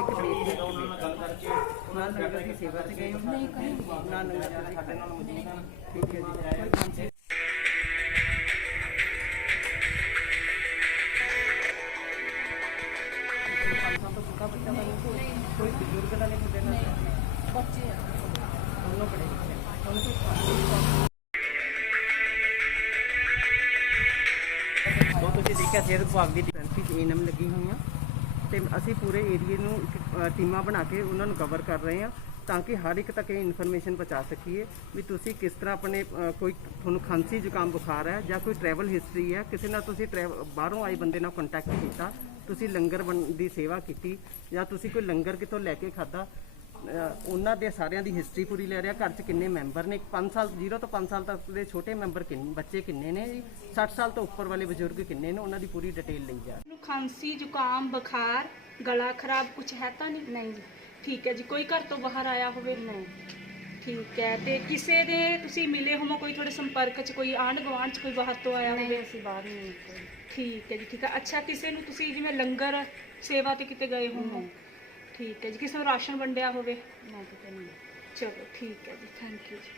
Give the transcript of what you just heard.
ਇੱਕ ਬੇਟੀ ਹੈ ਉਹਨਾਂ ਨਾਲ ਗੱਲ ਕਰਕੇ ਉਹਨਾਂ ਲੰਗਰ ਦੀ ਸੇਵਾ 'ਚ ਗਏ ਉਹਨਾਂ ਲੰਗਰ ਸਾਡੇ ਨਾਲ ਮੌਜੂਦ ਹਨ। ਠੀਕ ਹੈ ਜੀ। कोई बुजुर्ग का नहीं देना बच्चे दोनों पढ़े तो देखा सिहत विभाग की डिस्पेंसरी एएनएम लगी हुई तो असी पूरे एरिए में टीमां बना के उन्होंने कवर कर रहे हैं ताकि हर एक तक इन्फॉर्मेशन पहुँचा सकीए भी तुसी किस तरह अपने कोई थोड़ा खांसी जुकाम बुखार है या कोई ट्रैवल हिस्टरी है किसी ना तुसी बाहरों आए बंदे नाल कंटैक्ट किया तुसी लंगर की सेवा की या तुसी कोई लंगर कितों लैके खादा उन्होंने दे सारिਆਂ ਦੀ ਹਿਸਟਰੀ पूरी ले रहा। घर च किन्ने मैंबर ने 5 साल 0 ਤੋਂ 5 साल तक ਦੇ छोटे मैंबर बच्चे किन्ने ने जी 60 साल तो उपर वाले बजुर्ग किन्ने ने उन्होंने पूरी डिटेल ली जा। खांसी जुकाम बुखार गला खराब कुछ है तो नहीं? नहीं जी। ठीक है जी। कोई घर तो बाहर आया होवे? नहीं। ठीक है। तो किसी ने तुसी मिले होवो कोई थोड़े संपर्क च कोई आंढ गुआंढ च कोई बाहर तो आया होवे? ਅਸੀਂ ਬਾਹਰ ਨਹੀਂ ਨਿਕਲੇ। ठीक है जी। ठीक है। अच्छा किसी ਨੂੰ ਤੁਸੀਂ ਜਿਵੇਂ ਲੰਗਰ ਸੇਵਾ ਤੇ ਕਿਤੇ ਗਏ ਹੋਵੋ? ठीक है जी। किसी ਨੂੰ ਰਾਸ਼ਨ ਵੰਡਿਆ ਹੋਵੇ? ਮੈਂ ਕਿਤੇ ਨਹੀਂ। चलो ठीक है जी। Thank you ji.